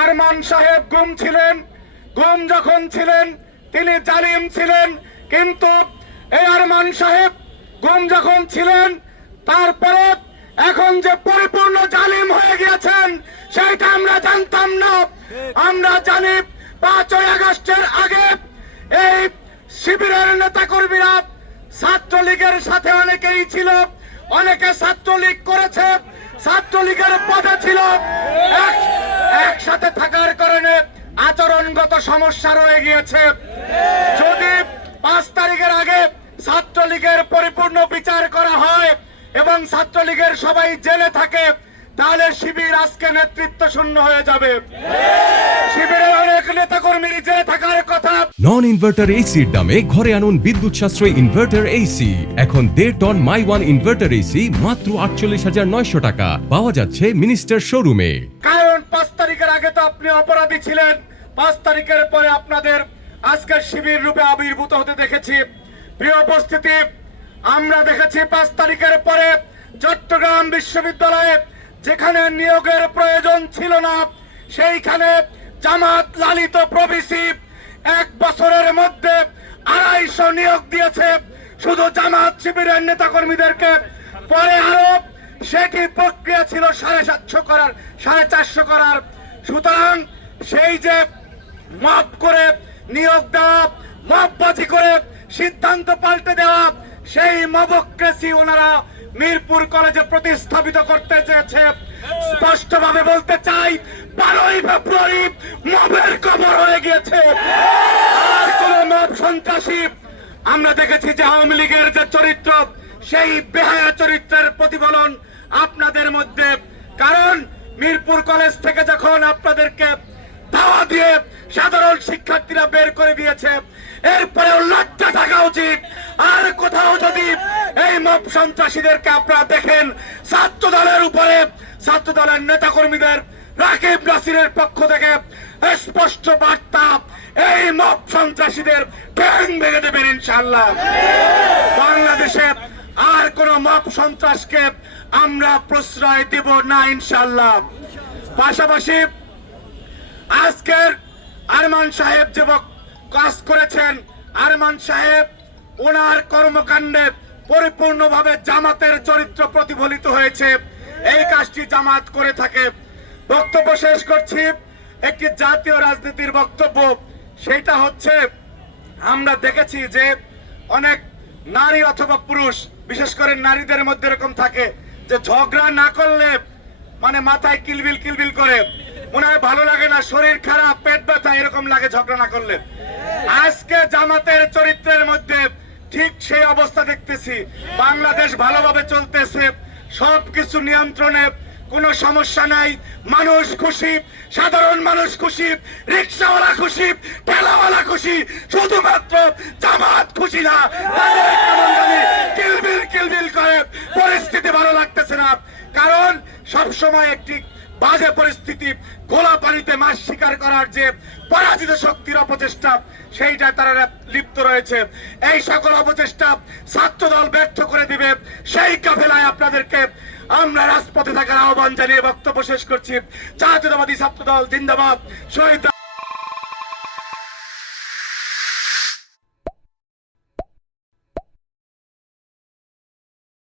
আরমান সাহেব গুম ছিলেন, গুম যখন ছিলেন তিনি জালিম ছিলেন, কিন্তু এই আরমান সাহেব গুম যখন ছিলেন তারপরে এখন যে পরিপূর্ণ জালিম হয়ে গিয়েছেন সেটা আমরা জানতাম না। আমরা জানি 5ই আগস্টের আগে এই শিবিরের নেতাকর্মীরা ছাত্রলীগের সাথে অনেকেই ছিল, অনেকে ছাত্রলীগ করেছে, ছাত্রলীগের পদে ছিল, একসাথে থাকার কারণে আচরণগত সমস্যা রয়ে গিয়েছে। যদি 5 তারিখের আগে ছাত্রলীগের পরিপূর্ণ বিচার করা হয় এবং ছাত্রলীগের সবাই জেলে থাকে তাহলে শিবির আজকে নেতৃত্ব শূন্য হয়ে যাবে। শিবিরের অনেক নেতাকর্মী জেলে থাকার কথা। নন ইনভার্টার এসির দামে ঘরে আনুন বিদ্যুৎ সাশ্রয়ী ইনভার্টার এসি। এখন 1.5 ton my one inverter AC মাত্র 48,900 টাকা পাওয়া যাচ্ছে মিনিস্টার শোরুমে। কারণ 5 তারিখের আগে তো আপনি অপরাধী ছিলেন, 5 তারিখের পরে আপনাদের আজকের শিবির রূপে আবির্ভূত হতে দেখেছি। প্রিয় উপস্থিতি, আমরা দেখেছি 5 তারিখের পরে চট্টগ্রাম বিশ্ববিদ্যালয়ে যেখানে নিয়োগের প্রয়োজন ছিল না সেইখানে জামাত লালিত প্রবিসি 1 বছরের মধ্যে 250 নিয়োগ দিয়েছে শুধু জামাত শিবিরের নেতাকর্মীদেরকে। পরে আরো সেটি প্রক্রিয়া ছিল 450 করার, 450 করার। সুতরাং সেই যে মাপ করে নিয়োগ দেওয়া, মাপবাজি করে সিদ্ধান্ত পাল্টে দেওয়া, সেই মবক্রেসি ওনারা মিরপুর কলেজে প্রতিস্থাপিত করতে চেয়েছে। স্পষ্টভাবে বলতে চাই 12ই ফেব্রুয়ারি মবের কবর হয়ে গিয়েছে। আর কোন মব সন্ত্রাসী আমরা দেখেছি যে আওয়ামী লীগের যে চরিত্র সেই বেহায়া চরিত্রের প্রতিফলন আপনাদের মধ্যে। কারণ মিরপুর কলেজ থেকে যখন আপনাদেরকে ধাওয়া দিয়ে সাধারণ শিক্ষার্থীরা বের করে দিয়েছে এরপরেও লজ্জা থাকা উচিত। আর কোথাও যদি এই মব সন্ত্রাসীদেরকে আপনারা দেখেন ছাত্র দলের উপরে, ছাত্র দলের নেতাকর্মীদের রাকিব নাসিরের পক্ষ থেকে স্পষ্ট বার্তা, এই মব সন্ত্রাসীদের ঠ্যাং ভেঙে দেবেন ইনশাআল্লাহ। বাংলাদেশে আর কোন মব সন্ত্রাসকে আমরা প্রশ্রয় দেব না ইনশাআল্লাহ। পাশাপাশি আজকের আরমান সাহেব যে কাজ করেছেন, আরমান সাহেব ওনার কর্মকাণ্ডে পরিপূর্ণভাবে জামাতের চরিত্র প্রতিফলিত হয়েছে। এই কাজটি জামাত করে থাকে। বক্তব্য শেষ করছি একটি জাতীয় রাজনীতির বক্তব্য। সেটা হচ্ছে আমরা দেখেছি যে অনেক নারী অথবা পুরুষ, বিশেষ করে নারীদের মধ্যে এরকম থাকে যে ঝগড়া না করলে মানে মাথায় কিলবিল কিলবিল করে, মনে হয় ভালো লাগে না, শরীর খারাপ, পেট ব্যথা এরকম লাগে ঝগড়া না করলে। আজকে জামাতের চরিত্রের মধ্যে ঠিক সেই অবস্থা দেখতেছি। বাংলাদেশ ভালোভাবে চলতেছে, সবকিছু নিয়ন্ত্রণে, কোনো সমস্যা নাই, মানুষ খুশি, সাধারণ মানুষ খুশি, রিক্সাওয়ালা খুশি, ঠেলাওয়ালা খুশি, শুধুমাত্র জামাত খুশি না। কিলবিল কিলবিল করে, পরিস্থিতি ভালো লাগতেছে না। কারণ সবসময় একটি বাজে পরিস্থিতি, গোলা পানিতে মাছ শিকার করার যে পরাজিত শক্তির অপচেষ্টা সেইটা তারা লিপ্ত রয়েছে। এই সকল অপচেষ্টা ছাত্রদল ব্যর্থ করে দিবে। সেই কাফেলায় আপনাদেরকে আমরা রাজপথে থাকার আহ্বান জানিয়ে বক্তব্য শেষ করছি। জাতীয়তাবাদী ছাত্রদল জিন্দাবাদ। শহীদ